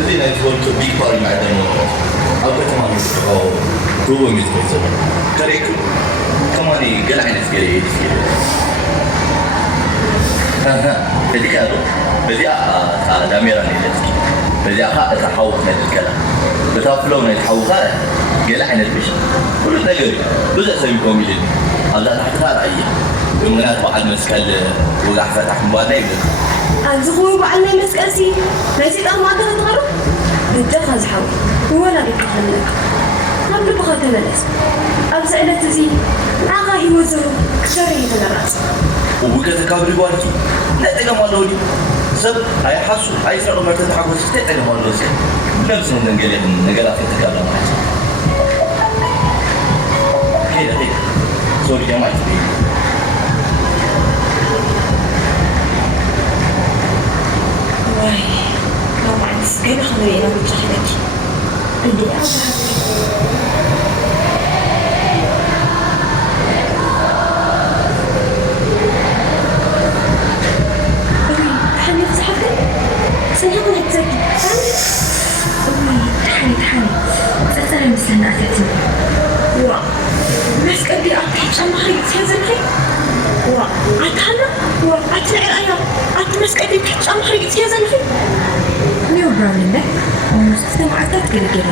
እዚህ ላይ ፎልቶ ቢባል ማዕደን ወጣት አውቀተማ ምሽቀው ሩቦ የሚዝገዘው ከሬክ ከማኒ ገና አይነት ገሬ ይሄድ በዚህ ካሉ በዚያ ዳሜራ ነው ለዚህ በዚያ ተሐውክ ነው الكلام በታፍለው ነው ተሐውካ ገና አይነት ብቻ ሁሉ ነገር ብዙ ሰው ይቆምልኝ አላህ ተሐታ ራእይ ومنات بعد مسكال وقع فتح مبادئ يبدأ أنزخوا بعلنا مسكال سي نسيت أما تغرب الدخل حول ولا بيكخل لك ما ካብ ልብኻ ተመለስ ኣብዚ ዕለት እዚ ንዓኻ ሂወት ዘሩ ክሰር የተለራጽ وبكذا كابري والدي لا تجمع لودي سب هاي حاسو هاي سرقة مرتين تعبوا ستة تجمع لودي نفس نقلات يتكلم معي كده سوري يا معي واي لو ما عندي سكينة خليني أنا بتشحنك عندي أصحاب سيكون التاكي تحني سأسأل مثلنا أتاتي وا ماسك أبي أطحش أما خريج تهزمي وا أتحنا وا أتنعي أيا أتمسك أبي تحش أما خريج تهزمي نيو براون لك ومستخدم عدد كده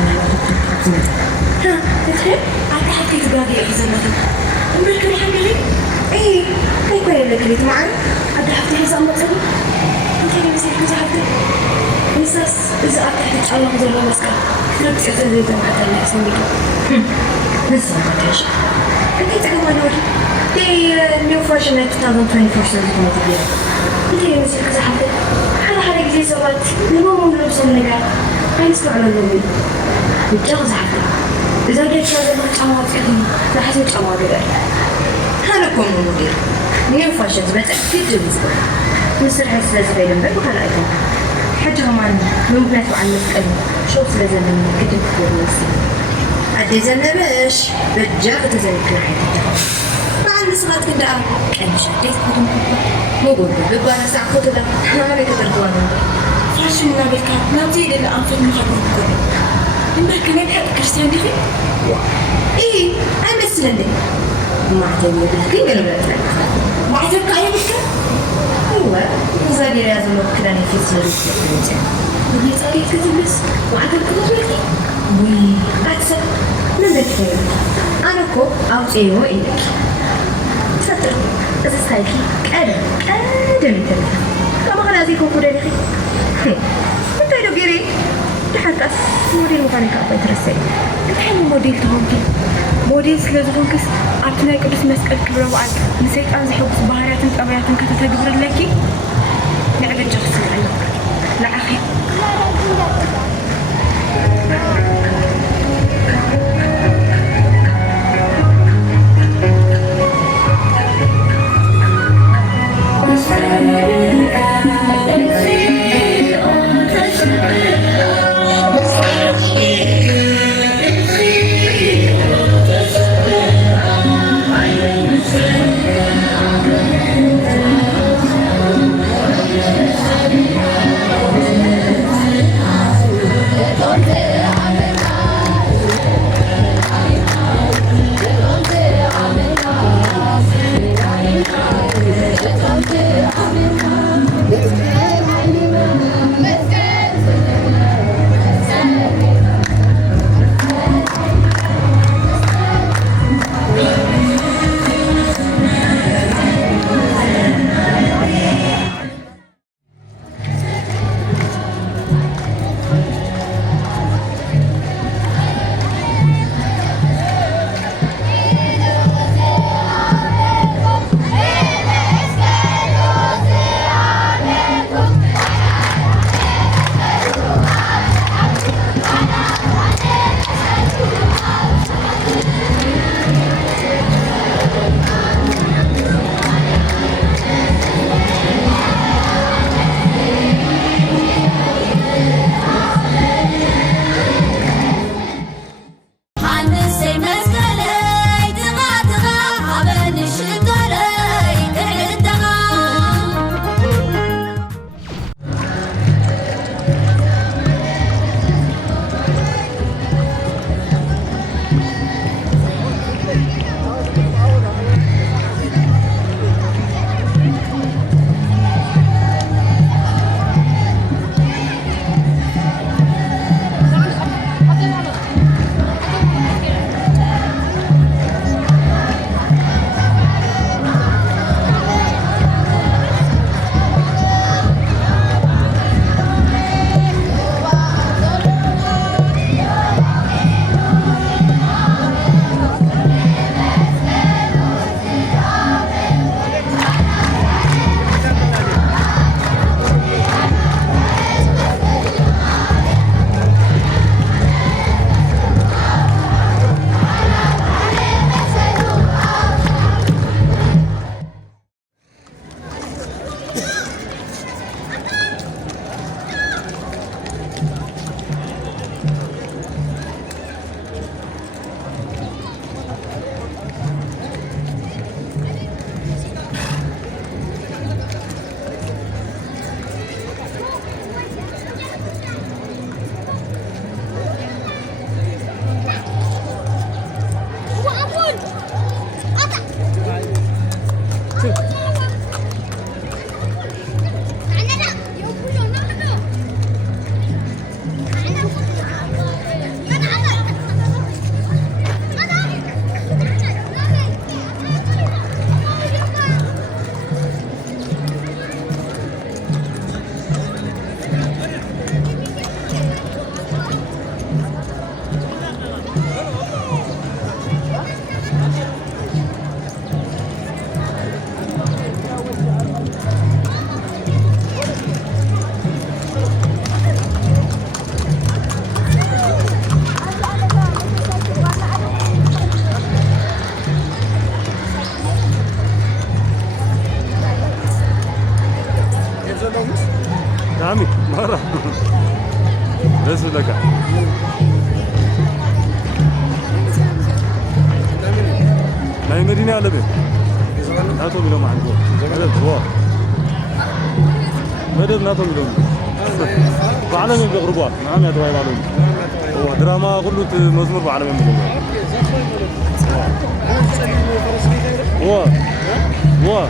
ها تتحب أتحكي تباقي أحزمك أمريكا الحملي إيه كيف لك ليت معي أتحكي تهزم مقصدي أنت اللي مسيح مزحفتي مساس إذا أتحدث الله جل وعلا نبت أتذيب حتى الله يسميك لسه ما تعيش أنت تقوم نوري دي نيو فاشن 2024 سنة مدير أنت اللي مسيح مزحفتي هذا حالك زي سوات لما مو نلبس النقال هاي نسمع على النبي بتجاوز حتى إذا جيت هذا المقامات إذن راح يسمع أمار بدأ هذا كون مدير نيو فاشن بتأكيد جميزة مصر حس لازم يلمبك وهلا أيضا حاجة كمان ممكن تعلق قلبي شو سلازم من كتب في النسي عدي زنبش بتجاغ تزنكر حياتي مع النسخات كده كان شديد كتب مو قول بيبقى أنا ساعة كتب ما بيك تركوانا فاش من نابلك نابتي إلى أنفل مخاطر كتب إنك كمان حق كريستيان دي إيه أنا بس لندي ما عجبني بالحقيقة ولا بلا ما عجبك هاي بكرة هو زادي لازم نفكرني في سلوك الإنسان وهي صارت كتبس وعدم كتبتي وي أحسن نذكر أنا كو أو إيوه إلك تفضل بس استايكي قدم تلك كما خلاتي كوكو داريخي انت يدو جيري لحتى موديل مغاني كأبا يترسل الحين موديل تهونكي موديل سلازغونكس أبتنا يقدس مسكت كبرا وعد نسيت أنزح وقس بهارياتن قبياتن كتتقبر لكي لعبة جغس العلم لعخي ናይ መዲና ያለ ቤት ናቶ ሚለው ማለት ነው መደብ ናቶ ሚለው بعالم يقربوا نعم يا تبعي بعالم هو دراما كله مزمور بعالم هو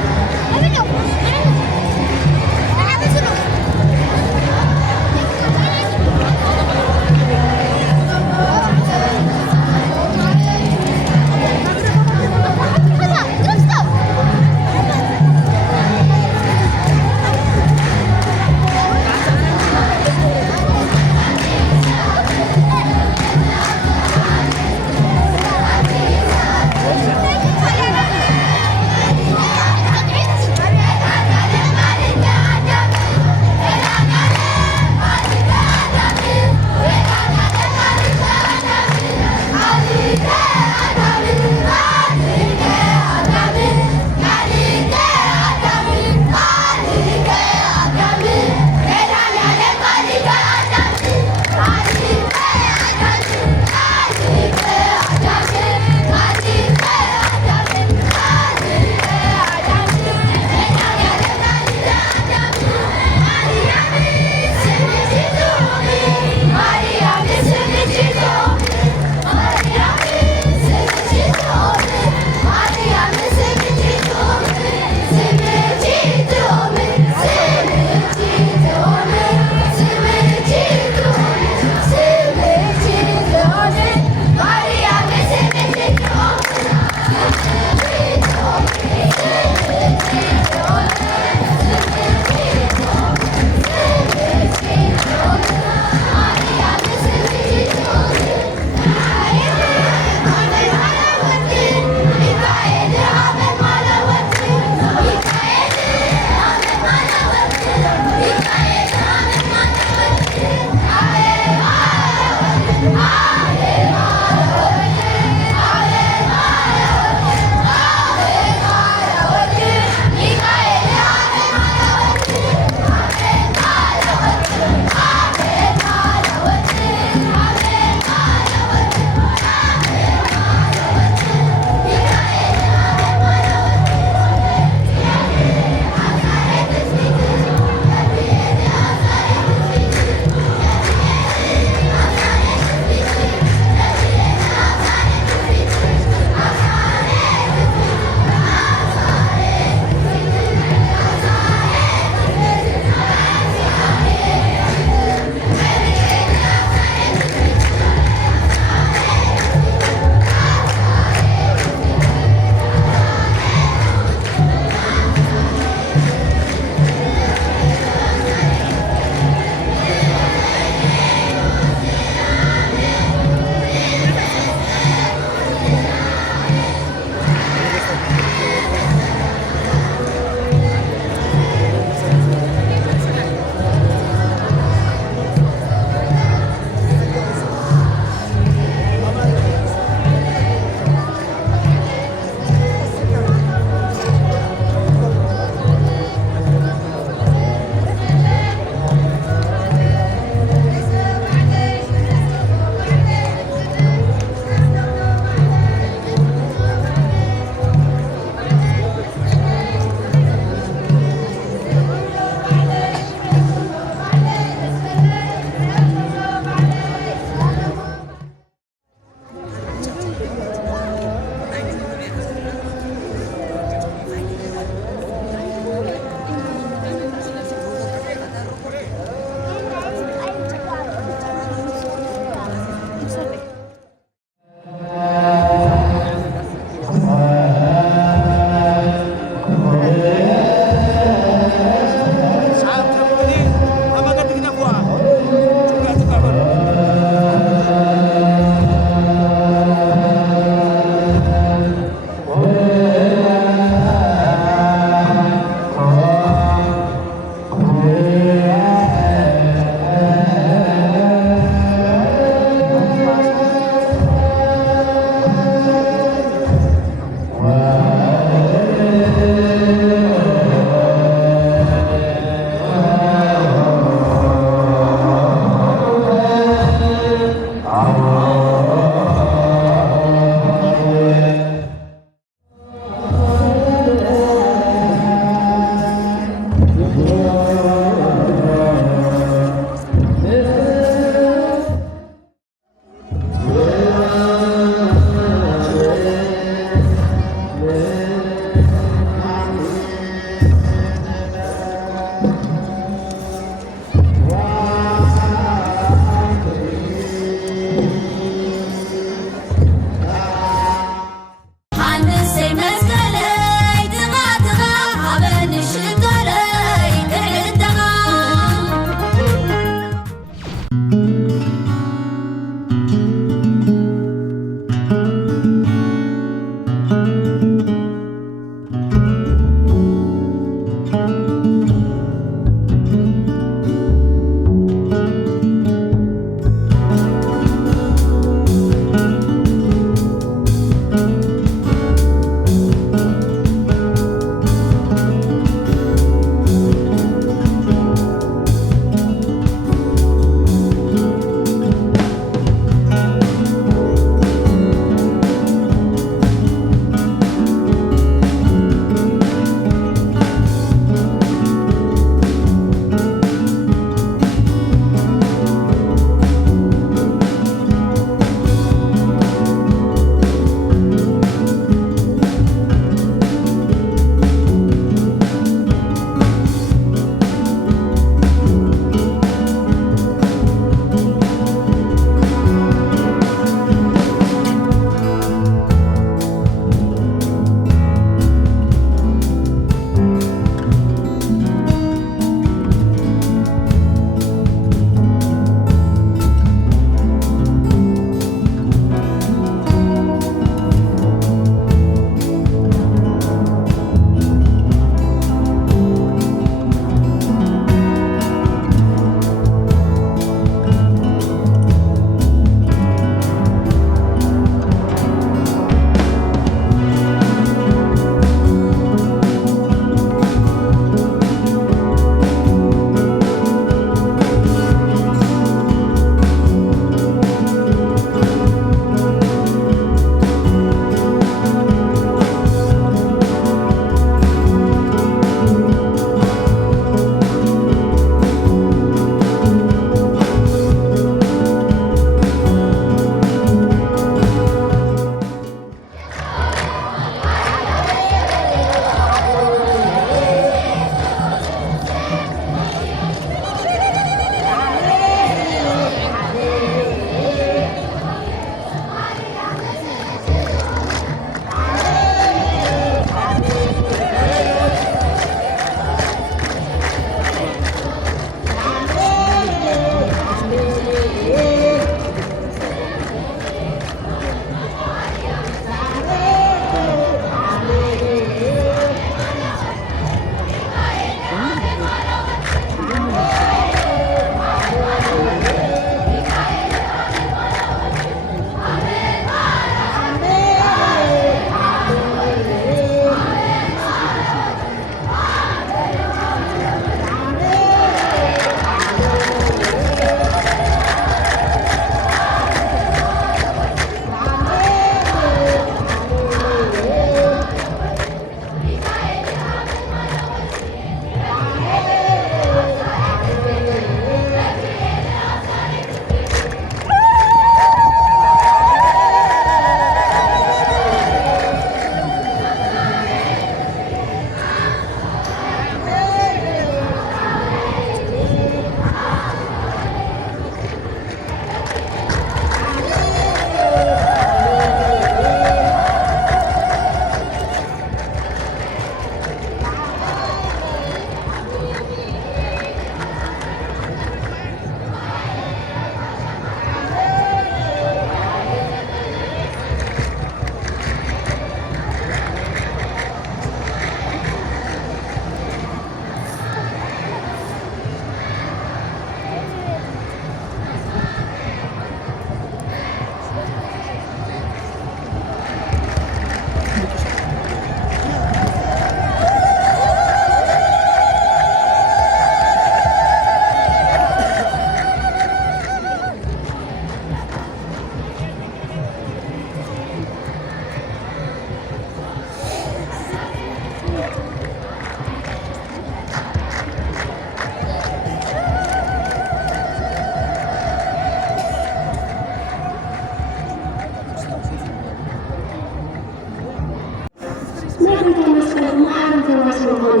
ስለሆነ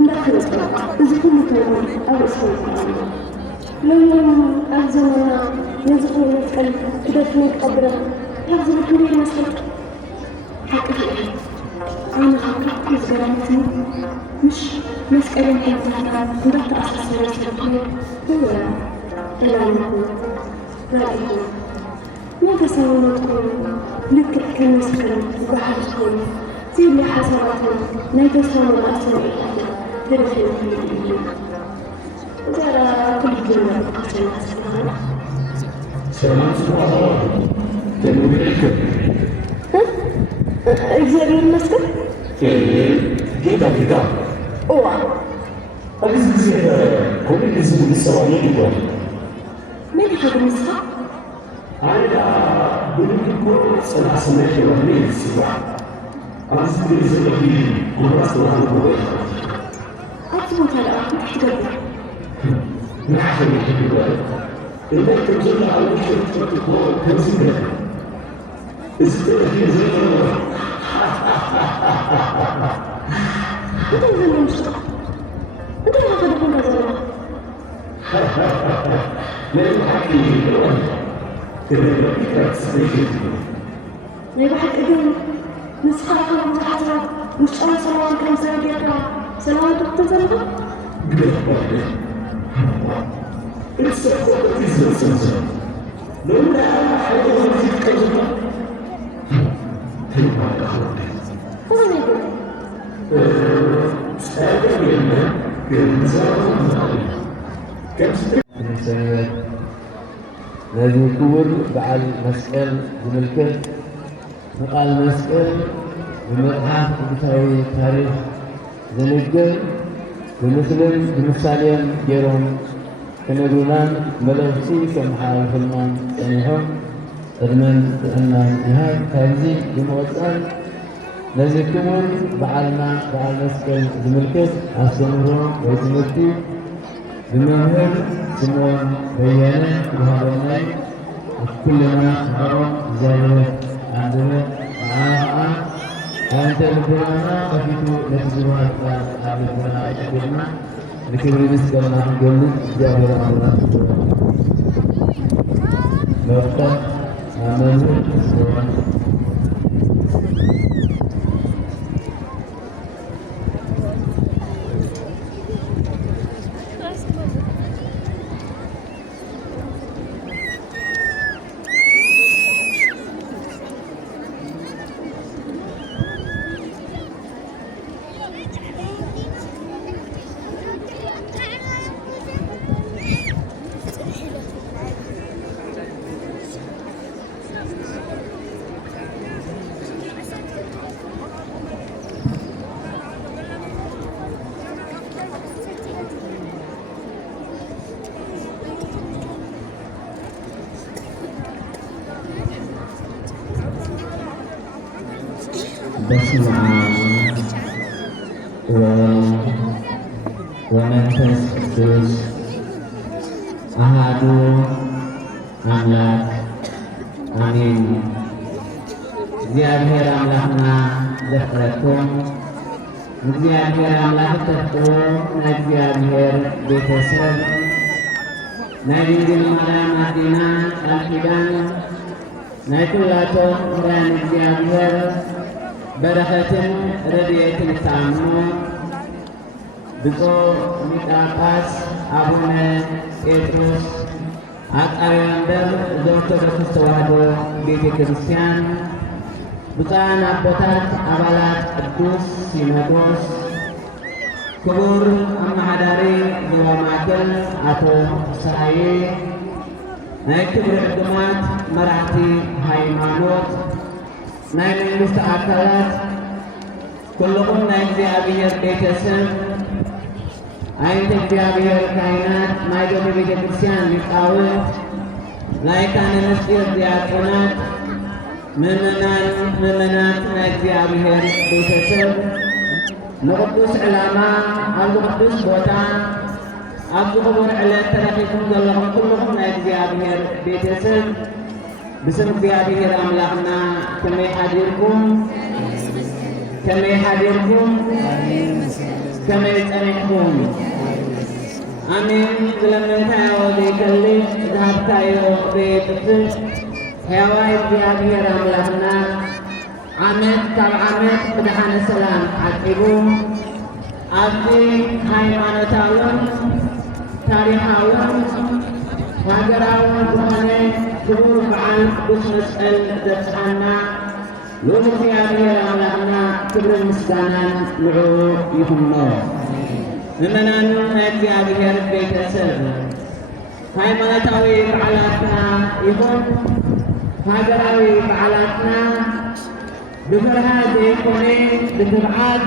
እንዳትረጠው እዚህ ሁሉ ተሆን አበስከው ለምን አዘመና የዚህ መስቀል ክደፍኔ ቀብረ ታዝብ ክሬ መስቀል ታቅፍ أنا فكرت زرعتني مش مسألة كذا ضغط أساسية تفكير ولا رأيي ما تصوروا تقول لك كمسكن بحر تقول زي اللي حصلتنا لا تصوروا أصلا درفين في الدنيا ترى كل الدنيا أصلا سلام الله تنويرك እግዚአብሔር ይመስገን ጌታ ኦዋ አዲስ ጊዜ ኮሚክ ዝም ሊሰራ ይገባል ምን ይፈልግስ አይዳ ብልኩ ሰላሰመሽ ወኔ ሲባ አዲስ ጊዜ ዘቢ ኩራስ ወራው አትሞታ አትገባ نحن نحن إذا تجمع على شرطة كنزينة استرجي زينة أنت زين مشتاق أنت ما تدخل كذا لا يحكي إذا لقيت تستيقظ لا يبحث إذن نسخة مزحزة مش أنا سلام كم سنة كذا سلام تختزلها السقوط في لولا حاجة في الكلمة تلك الأخوات وين يقول؟ هذا الذي يكون بعد مسألة بملكة مقال مسألة بمرحة بتاوي تاريخ زنجل بمسلم بمساليم جيرون كنقولان ملوسي كم حال فلمان سنهم أدمن أن هاي تاريخي بموصل الذي يكون بعلنا بعد مسألة بملكة أصنعه ويتمتي بمهر سمون بيانا وهذا كلنا نرى زاوية عندنا معاها أنت لبنانا وفيتو نفسنا لبنانا أجبرنا لكن بسكرنا نقول زاوية الله لوقت عمل سوان بسم الله ومنفس قدوس أحد أملاك آمين እግዚአብሔር አምላክና ዘፍረቱም እግዚአብሔር አምላክ ተፈጥሮ እግዚአብሔር ቤተሰብ ናይ ድንግል ማርያም አዲና ቃል ኪዳን ናይ ኩላቶም ራን እግዚአብሔር በረከትን ረድኤትን ተአምኖ ብፁዕ ሊቀ ጳጳስ አቡነ ጴጥሮስ አቃቤ ወንበር ዘኦርቶዶክስ ተዋሕዶ ቤተ ክርስቲያን ብፁዓን አቦታት አባላት ቅዱስ ሲኖዶስ ክቡር አማሓዳሪ ዞባ ማእከል አቶ ስራዬ ናይ ክብሪ ዕዱማት መራሕቲ ሃይማኖት ናይ መንግስቲ አካላት ኩልኩም ናይ እግዚአብሔር ቤተሰብ አይንተ እግዚአብሔር ካህናት ናይ ገቢ ቤተ ክርስቲያን ሊቃውንት ናይ ካህነ ምስጢር ዲያቆናት ምእመናት ናይ እግዚአብሔር ቤተሰብ ንቅዱስ ዕላማ ኣብዚ ቅዱስ ቦታ ኣብዚ ክቡር ዕለት ተረኺብኩም ዘለኹም ኩልኩም ናይ እግዚአብሔር ቤተሰብ بسم እግዚአብሔር አምላክና ከመይ ሓዲርኩም كما يتركهم أمين لمن تاود يكلم ذهب تايو بيتفش هواي بيابير أملاحنا عمد تبع عمد بدحان السلام عقبهم أبدي هايمانتاون تاريخاون هاجراون بماني كبور بعال قدس مسأل دفعنا لون بيابير أملاحنا كبر المسكانا لعو يهمنا لمنان እግዚአብሔር ቤተሰብ ሃይማኖታዊ በዓላትና ይሁን ሀገራዊ በዓላትና ብፍርሃት ዘይኮነ ብትብዓት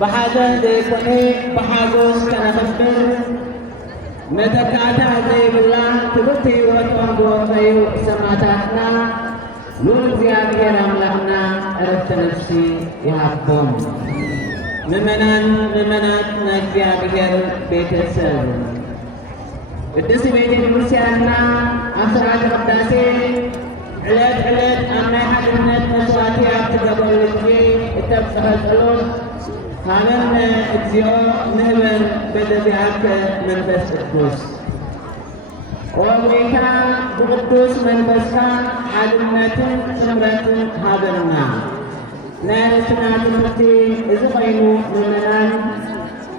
ብሓዘን ዘይኮነ ብሓጎስ ከነኽብር መተካእታ ዘይብላ ትምህርቲ ህይወቶም ብወፈዩ ሰማዕታትና ሉል እግዚአብሔር አምላክና ዕረፍተ ነፍሲ ይሃቦም። ምእመናት እግዚአብሔር ቤተሰብ ቅድስት ቤተ ክርስቲያንና ኣብ ስርዓተ ቅዳሴ ዕለት ዕለት ኣብ ናይ ሓድነት መስዋእቲ ኣብ ትገበሉ ግዜ እተብፅሐ ጸሎት ሃበነ እግዚኦ ንህበን በደዚኣከ መንፈስ ቅዱስ ወብሪካ ብቅዱስ መንፈስካ ሓድነትን ስምረትን ሃበና። ናይ ርስና ትምህርቲ እዚ ኮይኑ ምእመናን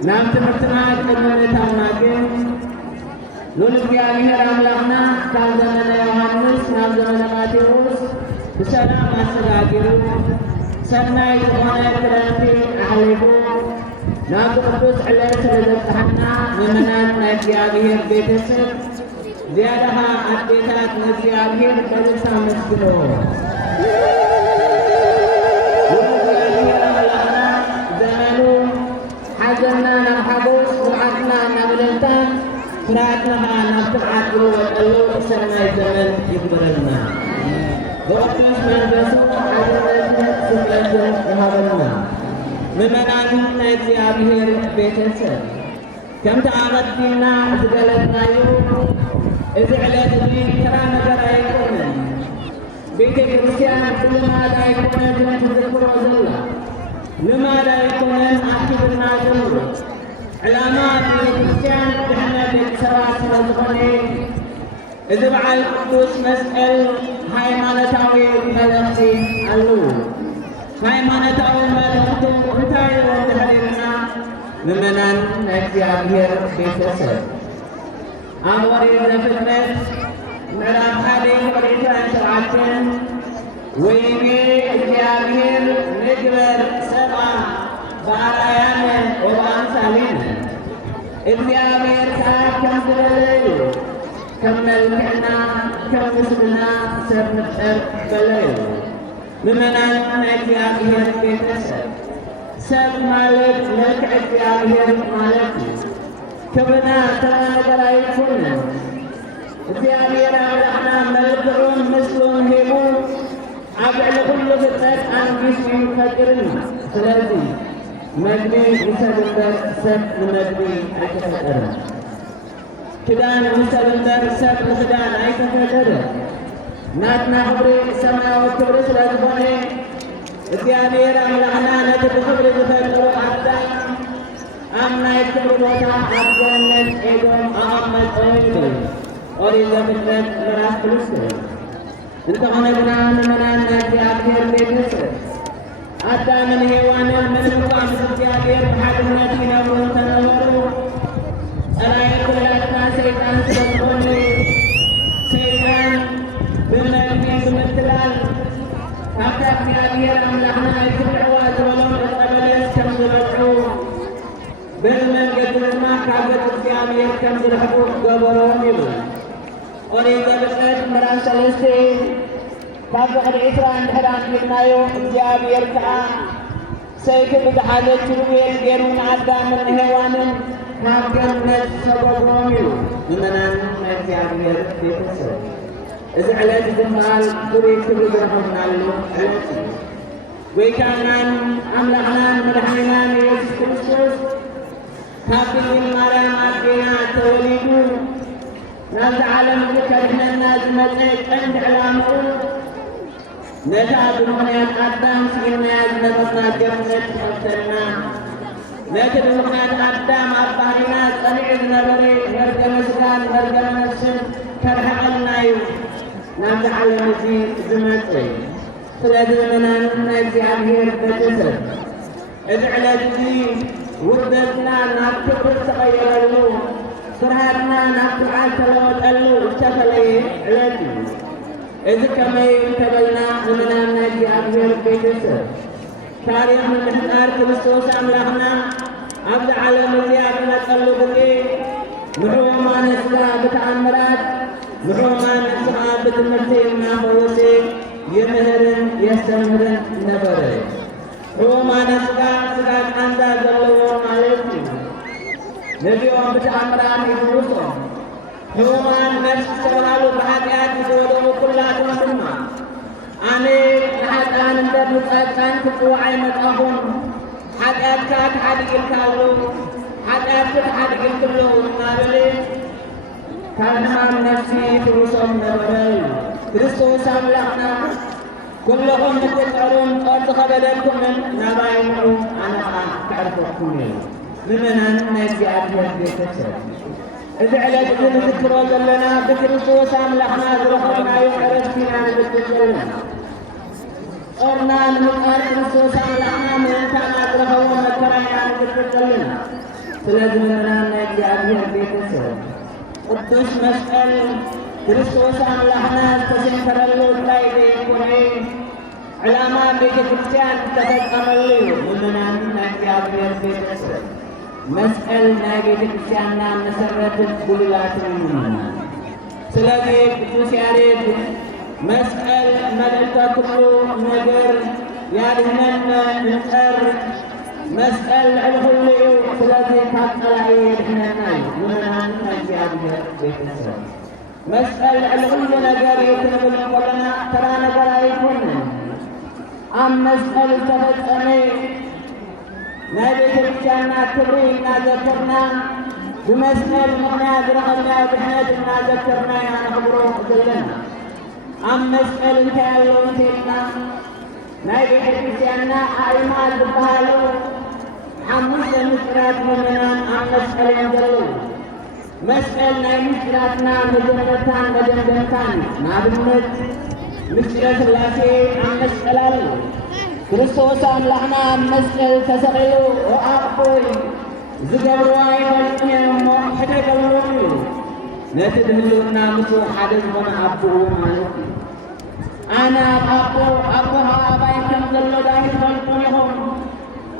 ናብ ትምህርትና ቅድመነታና ግን ሉል እግዚአብሔር አምላክና ካብ ዘመነ ዮሐንስ ናብ ዘመነ ማቴዎስ ብሰላም አሰጋጊሩ ሰናይ ዝኾነ ክረምቲ ኣሕሊፉ ናብ ቅዱስ ዕለት ስለዘብፅሐና ምእመናን ናይ እግዚአብሔር ቤተሰብ ዝያዳኻ ኣዴታት ንእግዚአብሔር በልልታ መስግኖ። حاجنا نحبوس وعدنا نبلتا فراتنا نفتح وقالوا سنة الزمن يكبرنا وقتنا نبسو حاجنا سنة يهبلنا ممنعنا እግዚአብሔር ቤተሰብ كم تعرضنا زغلتنا يوم إذا علت لي ترى نجر يكون بيت الكريستيان كل ما لا يكون تذكر وزلا لماذا يكون أكبرنا جمهور علامات الكريستيان نحن بالسراس والغني إذا بعد قدوس مسأل هايمانتاوي ملكي اللون هايمانتاوي ملكي انتهي وانتهينا ممنان እግዚአብሔር ቤተሰብ أموري زفتنت مرام حالي وريتان شرعتين ويني እግዚአብሔር نجبر سبعة بأرأيان وبأمثالين እግዚአብሔር ساعات كم دلالي كم ملكنا كم مسلنا سر نفسر بليل ممنان እግዚአብሔር ቤተሰብ سب مالك لك እግዚአብሔር مالك كبنا تناجر يكون እግዚአብሔር አምላክና መልክዑን ምስሉን ሂቡ አብዕል ኩሉ ፍጥረት አንጊስ ይፈጥርና ስለዚህ መግቢ ይሰብበት ሰብ ንመግቢ አይተፈጠረም። ክዳን ይሰብበት ሰብ ንክዳን አይተፈጠረም። ናትና ክብሪ ሰማያዊ ክብሪ ስለዝኾነ እግዚአብሔር አምላክና ነቲ ብክብሪ ዝፈጥሩ ኣዳም ኣብ ናይ ክብሪ ቦታ ኣብ ገነት ኤዶም ኣቐመጦ ይብል ኦሪት ዘፍጥረት ምዕራፍ 3 እንተኾነ ግና ምእመናን ናይ እግዚአብሔር ቤተሰብ ኣዳምን ሔዋንን ምንም እኳ ምስ እግዚአብሔር ብሓድነት ይነብሩ እንተነበሩ ጸላኢ ኩላትና ሰይጣን ስለዝኾነ ሰይጣን ብመግቢ ብምትላል ካብታ እግዚአብሔር ኣምላኽና ኣይትብልዕዋ ዝበሎም ዕፀ በለስ ከም ዝበልዑ ብመንገዲ ድማ ካብ ገጽ እግዚአብሔር ከም ዝርሕቁ ገበሮም ይብል ኦሪት ዘፍጥረት ምዕራፍ 3 ካብ ፍቅዲ 20 እንድሕር ኣንቢብናዮ እግዚአብሔር ከዓ ሰይፊ ብዝሓዘት ኪሩቤል ገይሩ ንኣዳምን ንሔዋንን ናብ ገነት ሰበቦም እዩ። ምእመናን ናይ እግዚአብሔር ቤተሰብ እዚ ዕለት ዝበሃል ፍሉይ ክብሪ ዝረኸብናሉ ዕለት እዩ። ጎይታናን ኣምላኽናን መድሓኒናን ኢየሱስ ክርስቶስ ካብ ድንግል ማርያም ኣዴና ተወሊዱ ናብዚ ዓለም ከድሕነና ዝመፀ ቀንዲ ዕላምኡ ነታ ብምኽንያት ኣዳም ስኢናያ ዝነበርና ገነት ከፍተልና لكن ምክንያት አዳም አባህሪና ጸኒዕ ዝነበረ መርገመ ስጋን መርገመ ነፍስን ከርሐቀልና እዩ ናብዚ ዓለም እዚ ዝመፀ ስለዚ መናን ናይ እግዚኣብሔር ቤተሰብ እዚ ዕለት እዚ ውርደትና ናብ ክብሪ ተቐየረሉ ስርሃትና ናብ ትብዓል ተለወጠሉ ዝተፈለየ ዕለት እዩ እዚ ከመይ እንተበልና ንምናን ናይ እግዚኣብሔር ቤተሰብ ታሪክ ምምሕዳር ክርስቶስ ኣምላኽና ኣብዚ ዓለም እዚኣ ዝመፀሉ ግዜ ንሕሙማን ስጋ ብተኣምራት ንሕሙማን ስጋ ብትምህርቲ እናፈወሰ የምህርን የስተምህርን ነበረ። ሕሙማን ስጋ ቃንዛ ዘለዎ ማለት እዩ። ነዚኦም ብተኣምራት ይፍውሶም። ሕሙማን ነፍሲ ዝተባሃሉ ብኃጢአት ዝወደሙ ኩላቶም ድማ ኣነ ንሓጥኣን እንደምፃፃን ክፅዋዕ ኣይመጣኹም ሓጢአትካ ተሓዲግ ኢልካሉ ሓጢአትክ ተሓዲግ ኢልክሎ እናበለ ካብ ሕማም ነፍሲ ይፍውሶም ነበረ እዩ። ክርስቶስ ኣምላኽና ኩልኹም ንትፅዕሩን ጦር ዝኸበደልኩምን ናባይ ምዑ ኣነ ኸዓ ክዕርፈኩም እዩ። ምእመናን ናይ እግዚኣብሔር ቤተሰብ እዚ ዕለት እዚ ንዝክሮ ዘለና ብክርስቶስ ኣምላኽና ዝረኸብናዮ ዕረፍቲ ኢና ንዝክር ዘለና። ጦርና ንምቃር ክርስቶስ ኣምላኽና ምእንታና ዝረኸቦ መከራ ኢና ንዝክር ዘለና። ስለዚ ምእመናን ናይ እግዚኣብሔር ቤተሰብ ቅዱስ መስቀል ክርስቶስ ኣምላኽና ዝተሰንከረሉ እንታይ ዘይኮነ ዕላማ ቤተ ክርስቲያን ዝተፈጸመሉ እዩ። ምእመናን ናይ እግዚኣብሔር ቤተሰብ መስቀል ናይ ቤተ ክርስቲያንና መሰረትን ጉልላትን ይሁንና። ስለዚ ቅዱስ ያሬድ መስቀል መልእክተ ኩሉ ነገር ያድህነነ እንጠር መስቀል ልዕሊ ኩሉ እዩ። ስለዚ ካብ ጠላኢ የድሕነና እዩ። ምእመናን ናይ እግዚኣብሔር ቤተሰብ መስቀል ልዕሊ ኩሉ ነገር እዩ ክንብል ከለና ተራ ነገር ኣይኮነን። ኣብ መስቀል ዝተፈጸመ ናይ ቤተ ክርስቲያንና ክብሪ እናዘከርና ብመስቀል ምኽንያት ዝረኸብናዮ ድሕነት እናዘከርና ኢና ነኽብሮ ዘለና። ኣብ መስቀል እንታይ ኣለዉ እንተኢልና ናይ ቤተ ክርስቲያንና ኣእማን ዝበሃሉ 5 ምስጢራት ምእመናን ኣብ መስቀል እዮም ዘለዉ። መስቀል ናይ ምስጢራትና መጀመርታን መደምደምታን ንኣብነት ምስጢረ ሥላሴ ኣብ መስቀል ኣሎ። ክርስቶስ ኣምላኽና ኣብ መስቀል ተሰቒሉ ኣቦይ ዝገብርዎ ኣይፈልጡን እዮም እሞ ሕደ ገብርዎም እዩ። ነቲ ድህልውና ምስኡ ሓደ ዝኾነ ኣቦኡ ማለት እዩ። ኣነ ኣብ ኣቦ ኣቦኻ ኣባይ ከም ዘሎ ዳሂ ትፈልጡን ኢኹም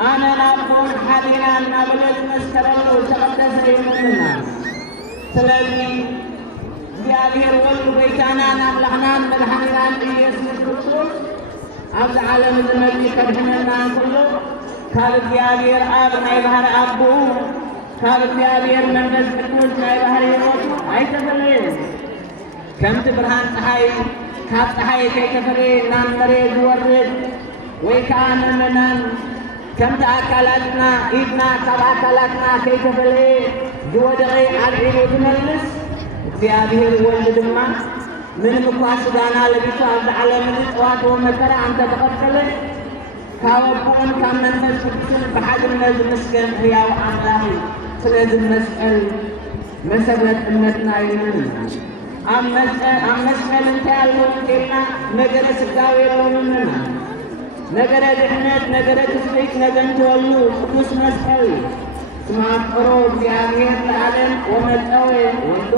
ኣነ ናብኡ ሓዲና እናበለ ዝመስከረሉ ዝተቐደሰ ይምምና። ስለዚ እግዚኣብሔር ወልዱ ጎይታናን ኣምላኽናን መድሓኒናን ኢየሱስ ክርስቶስ ኣብዚ ዓለም ዝመጽእ ከድሕነና እንከሎ ካብ እግዚኣብሔር ኣብ ናይ ባሕሪ ኣቦኡ ካብ እግዚኣብሔር መንፈስ ቅዱስ ናይ ባሕሪ ሕይወቱ ኣይተፈለየን። ከምቲ ብርሃን ፀሓይ ካብ ፀሓይ ከይተፈለየ ናብ መሬት ዝወርድ ወይ ከዓ ምእመናን ከምቲ ኣካላትና ኢድና ካብ ኣካላትና ከይተፈለየ ዝወደቐ ኣልዒሉ ዝመልስ እግዚኣብሔር ወልድ ድማ ምንም እኳ ስጋና ለቢሱ ኣብዚ ዓለም እዚ ጽዋትዎ መከራ እንተ ተቐበለ ካብ ኣቦን ካብ መንፈስ ቅዱስን ብሓድነት ዝምስገን ሕያው ኣምላኽ እዩ። ስለዚ መስቀል መሰረት እምነትና ይሁንና። ኣብ መስቀል እንታይ ኣለዎ እንተኢልና ነገረ ስጋዊ የለውምና ነገረ ድሕነት ነገረ ትስብእት ነገንትወሉ ቅዱስ መስቀል እዩ። እስመ አፍቀሮ እግዚአብሔር ለዓለም ወመጠወ ወልዶ